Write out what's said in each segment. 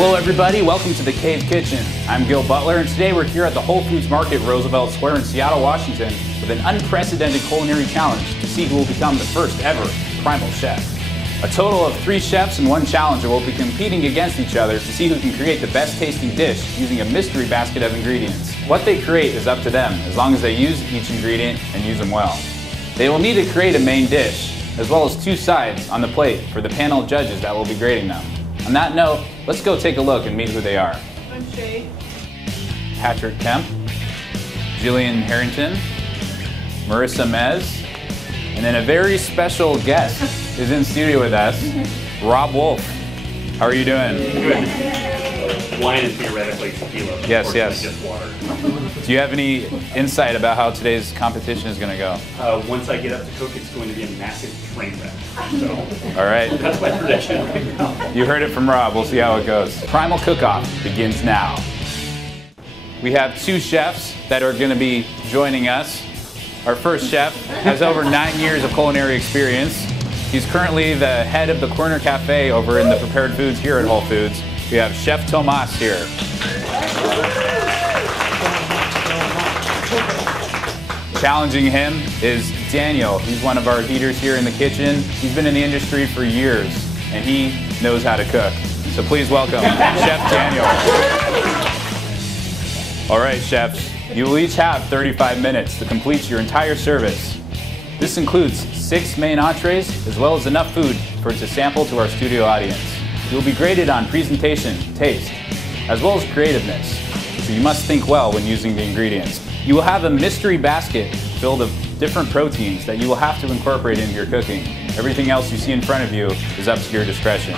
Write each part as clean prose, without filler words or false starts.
Hello everybody, welcome to the Cave Kitchen. I'm Gil Butler and today we're here at the Whole Foods Market, Roosevelt Square in Seattle, Washington with an unprecedented culinary challenge to see who will become the first ever Primal chef. A total of 3 chefs and 1 challenger will be competing against each other to see who can create the best tasting dish using a mystery basket of ingredients. What they create is up to them, as long as they use each ingredient and use them well. They will need to create a main dish, as well as 2 sides on the plate for the panel of judges that will be grading them. On that note, let's go take a look and meet who they are. I'm Shay. Patrick Kemp, Jillian Harrington, Marissa Mez, and then a very special guest is in studio with us, Robb Wolf. How are you doing? Good. Wine is theoretically tequila. Yes, yes. Just water. Do you have any insight about how today's competition is going to go? Once I get up to cook, it's going to be a massive train wreck. So, all right. That's my prediction right now. You heard it from Robb. We'll see how it goes. Primal Cook-Off begins now. We have 2 chefs that are going to be joining us. Our first chef has over 9 years of culinary experience. He's currently the head of the Corner Cafe over in the prepared foods here at Whole Foods. We have Chef Tomas here. Challenging him is Daniel. He's one of our heaters here in the kitchen. He's been in the industry for years and he knows how to cook. So please welcome Chef Daniel. All right, chefs, you will each have 35 minutes to complete your entire service. This includes 6 main entrees as well as enough food for it to sample to our studio audience. You will be graded on presentation, taste, as well as creativeness. So you must think well when using the ingredients. You will have a mystery basket filled with different proteins that you will have to incorporate into your cooking. Everything else you see in front of you is up to your discretion.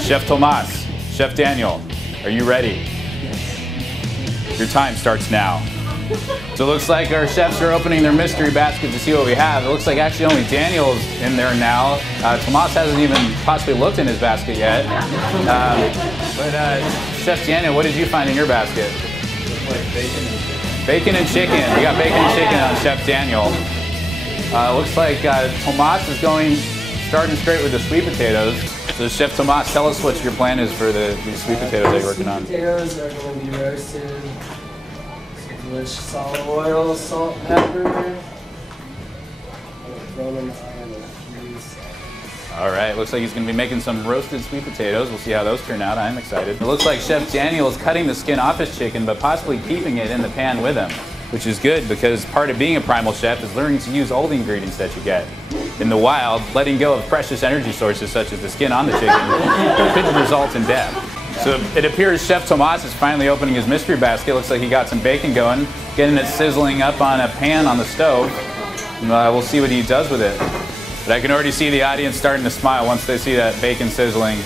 Chef Tomas, Chef Daniel, are you ready? Yes. Your time starts now. So it looks like our chefs are opening their mystery basket to see what we have. It looks like actually only Daniel's in there now. Tomas hasn't even possibly looked in his basket yet. Chef Daniel, what did you find in your basket? Like bacon and chicken. Bacon and chicken. We got bacon and chicken on Chef Daniel. Looks like Tomas is starting straight with the sweet potatoes. So Chef Tomas, tell us what your plan is for these sweet potatoes that you're working on. Sweet potatoes are going to be roasted. Delicious olive oil, salt, pepper. Throw them in the oven in a few seconds. All right, looks like he's going to be making some roasted sweet potatoes. We'll see how those turn out. I'm excited. It looks like Chef Daniel is cutting the skin off his chicken, but possibly keeping it in the pan with him, which is good because part of being a primal chef is learning to use all the ingredients that you get. In the wild, letting go of precious energy sources such as the skin on the chicken could result in death. So it appears Chef Tomas is finally opening his mystery basket. Looks like he got some bacon going, getting it sizzling up on a pan on the stove. And, we'll see what he does with it. But I can already see the audience starting to smile once they see that bacon sizzling.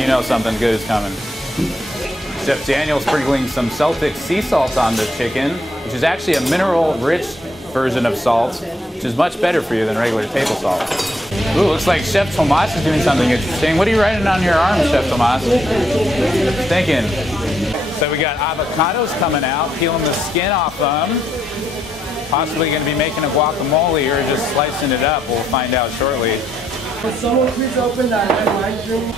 You know something good is coming. Chef Daniel sprinkling some Celtic sea salt on the chicken, which is actually a mineral-rich version of salt, which is much better for you than regular table salt. Ooh, looks like Chef Tomas is doing something interesting. What are you writing on your arm, Chef Tomas? Thinking. So we got avocados coming out, peeling the skin off them. Possibly going to be making a guacamole or just slicing it up. We'll find out shortly. Can someone please open that red light room?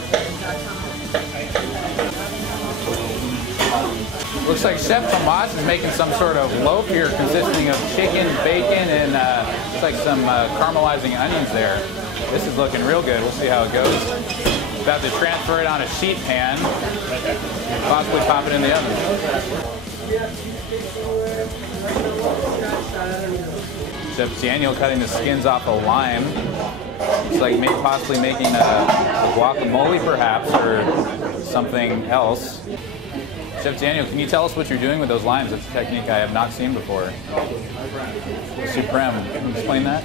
Looks like Chef Tomas is making some sort of loaf here consisting of chicken, bacon, and looks like some caramelizing onions there. This is looking real good. We'll see how it goes. About to transfer it on a sheet pan, possibly pop it in the oven. Chef Daniel cutting the skins off a lime. It's like possibly making a guacamole perhaps, or something else. Chef Daniel, can you tell us what you're doing with those limes? That's a technique I have not seen before. Supreme. Can you explain that?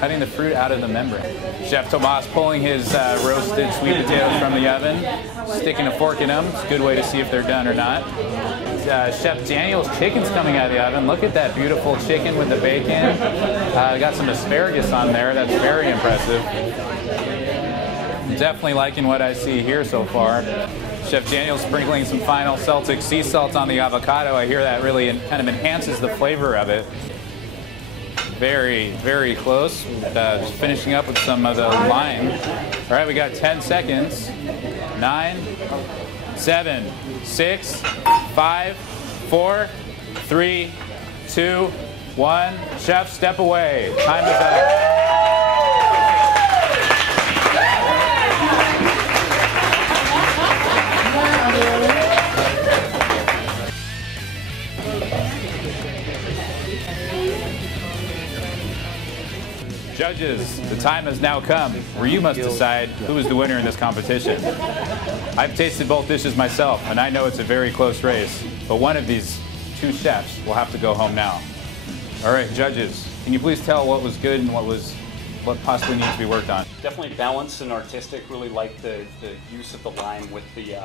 Cutting the fruit out of the membrane. Chef Tomas pulling his roasted sweet potatoes from the oven, sticking a fork in them. It's a good way to see if they're done or not. Chef Daniel's chicken's coming out of the oven. Look at that beautiful chicken with the bacon. Got some asparagus on there. That's very impressive. I'm definitely liking what I see here so far. Chef Daniel sprinkling some final Celtic sea salt on the avocado. I hear that really kind of enhances the flavor of it. Very, very close. Just finishing up with some of the lime. All right, we got 10 seconds. 9, 7, 6, 5, 4, 3, 2, 1. Chef, step away. Time is up. Judges, the time has now come where you must decide who is the winner in this competition. I've tasted both dishes myself, and I know it's a very close race, but one of these two chefs will have to go home now. All right, judges, can you please tell what was good and what possibly needs to be worked on? Definitely balanced and artistic. Really like the use of the lime with the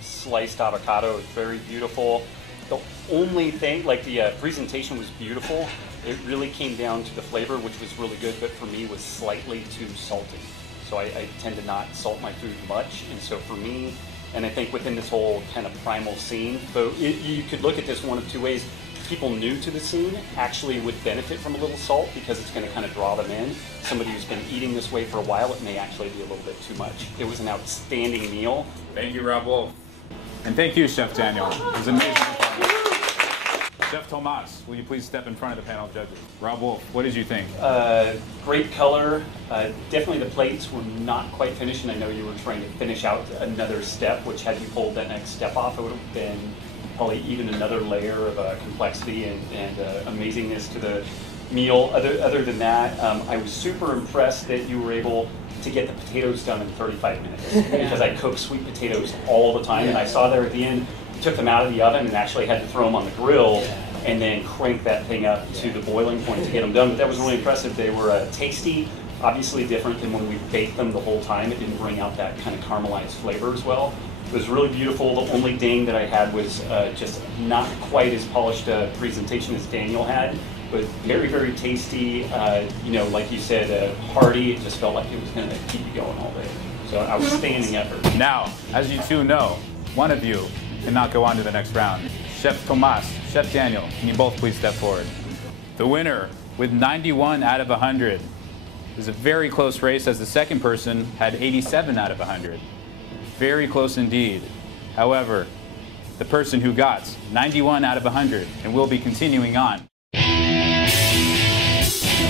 sliced avocado. It's very beautiful. The only thing, like the presentation was beautiful. It really came down to the flavor, which was really good, but for me was slightly too salty. So I tend to not salt my food much, and so for me, and I think within this whole kind of primal scene, so you could look at this one of two ways. People new to the scene actually would benefit from a little salt because it's going to kind of draw them in. Somebody who's been eating this way for a while, it may actually be a little bit too much. It was an outstanding meal. Thank you, Rob Wolf. And thank you, Chef Daniel. It was amazing. Chef Tomas, will you please step in front of the panel of judges? Rob Wolf, what did you think? Great color. Definitely the plates were not quite finished, and I know you were trying to finish out another step, which had you pulled that next step off, it would have been probably even another layer of complexity and amazingness to the meal. Other than that, I was super impressed that you were able to get the potatoes done in 35 minutes because I cook sweet potatoes all the time, and I saw there at the end, you took them out of the oven and actually had to throw them on the grill and then crank that thing up to the boiling point to get them done. But that was really impressive. They were tasty, obviously different than when we baked them the whole time. It didn't bring out that kind of caramelized flavor as well. It was really beautiful. The only ding that I had was just not quite as polished a presentation as Daniel had, but very, very tasty. You know, like you said, hearty. It just felt like it was going to keep you going all day. So outstanding effort. Now, as you two know, one of you cannot go on to the next round. Chef Tomas, Chef Daniel, can you both please step forward? The winner with 91 out of 100. It was a very close race as the second person had 87 out of 100. Very close indeed. However, the person who got 91 out of 100 and will be continuing on.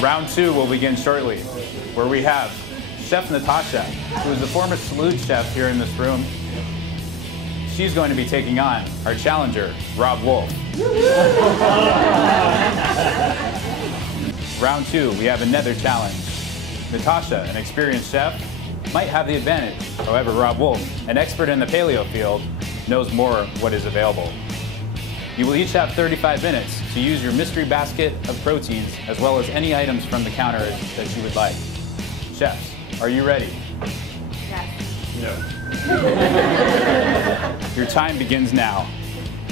Round 2 will begin shortly, where we have Chef Natasha, who is the former salute chef here in this room. She's going to be taking on our challenger, Robb Wolf. Round 2, we have another challenge. Natasha, an experienced chef, might have the advantage. However, Robb Wolf, an expert in the paleo field, knows more what is available. You will each have 35 minutes to use your mystery basket of proteins as well as any items from the counter that you would like. Chefs, are you ready? Yes. No. Your time begins now. All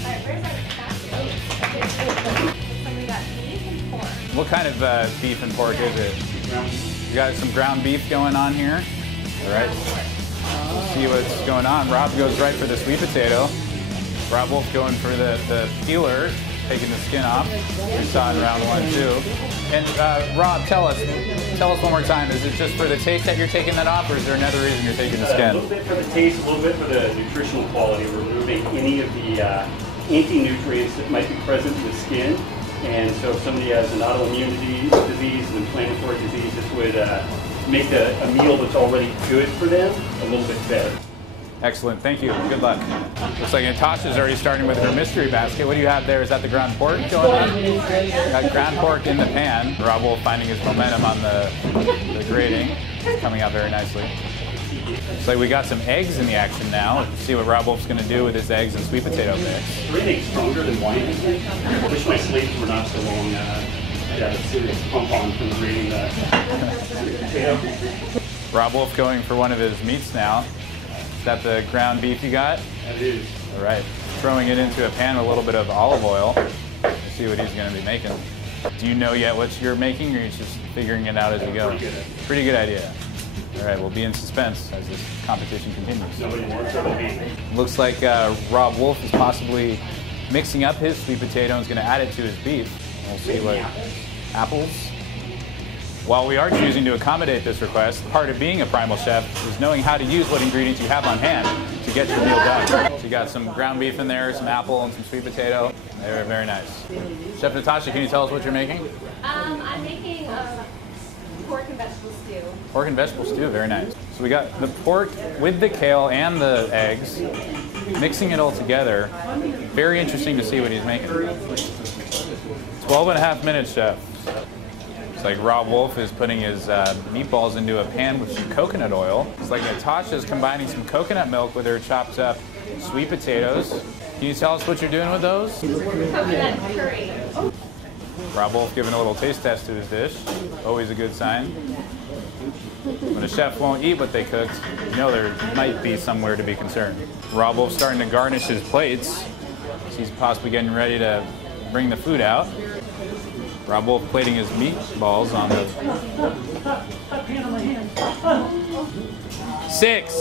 right, where's our basket? Somebody got beef and pork. What kind of beef and pork is it? You got some ground beef going on here. All right. We'll see what's going on. Rob goes right for the sweet potato. Robb Wolf going for the peeler, taking the skin off. We saw in round 1 too. And Rob, tell us one more time. Is it just for the taste that you're taking that off, or is there another reason you're taking the skin? A little bit for the taste, a little bit for the nutritional quality, removing any of the anti-nutrients that might be present in the skin. And so if somebody has an autoimmune disease, an inflammatory disease, this would make a meal that's already good for them a little bit better. Excellent, thank you. Good luck. Looks like Natasha's already starting with her mystery basket. What do you have there? Is that the ground pork going on? Got ground pork in the pan. Robb Wolf finding his momentum on the grating. It's coming out very nicely. Looks like we got some eggs in the action now. Let's see what Robb Wolf's going to do with his eggs and sweet potato mix. Everything's stronger than wine. I wish my sleeves were not so long. I got a serious pump on from reading the sweet potato. Robb Wolf going for one of his meats now. Is that the ground beef you got? That is. All right. Throwing it into a pan with a little bit of olive oil. Let's see what he's going to be making. Do you know yet what you're making, or are you just figuring it out as you go? Pretty good idea. All right, we'll be in suspense as this competition continues. Nobody wants to be. Looks like Robb Wolf is possibly mixing up his sweet potato and is going to add it to his beef. We'll see apples. While we are choosing to accommodate this request, part of being a Primal chef is knowing how to use what ingredients you have on hand to get your meal done. So you got some ground beef in there, some apple, and some sweet potato. They're very nice. Chef Natasha, can you tell us what you're making? I'm making a pork and vegetable stew. Pork and vegetable stew, very nice. So we got the pork with the kale and the eggs, mixing it all together. Very interesting to see what he's making. 12.5 minutes, chef. It's like Robb Wolf is putting his meatballs into a pan with some coconut oil. It's like Natasha's combining some coconut milk with her chopped up sweet potatoes. Can you tell us what you're doing with those? Coconut curry. Robb Wolf giving a little taste test to his dish. Always a good sign. When a chef won't eat what they cooked, you know there might be somewhere to be concerned. Robb Wolf's starting to garnish his plates. He's possibly getting ready to bring the food out. Robb Wolf plating his meatballs on the... 6,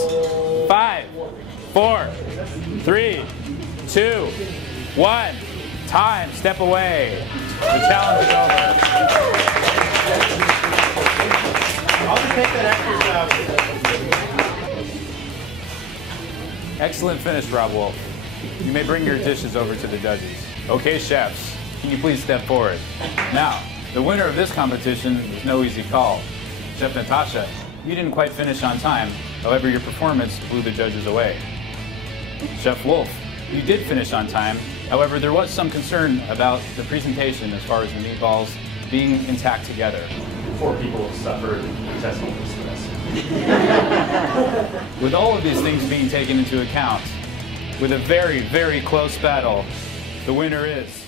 5, 4, 3, 2, 1. Time, step away. The challenge is over. I'll just take that extra stuff. Excellent finish, Robb Wolf. You may bring your dishes over to the judges. Okay, chefs, can you please step forward? Now, the winner of this competition is no easy call. Chef Natasha, you didn't quite finish on time. However, your performance blew the judges away. Chef Wolf, you did finish on time. However, there was some concern about the presentation as far as the meatballs being intact together. 4 people have suffered intestinal distress. With all of these things being taken into account, with a very, very close battle, the winner is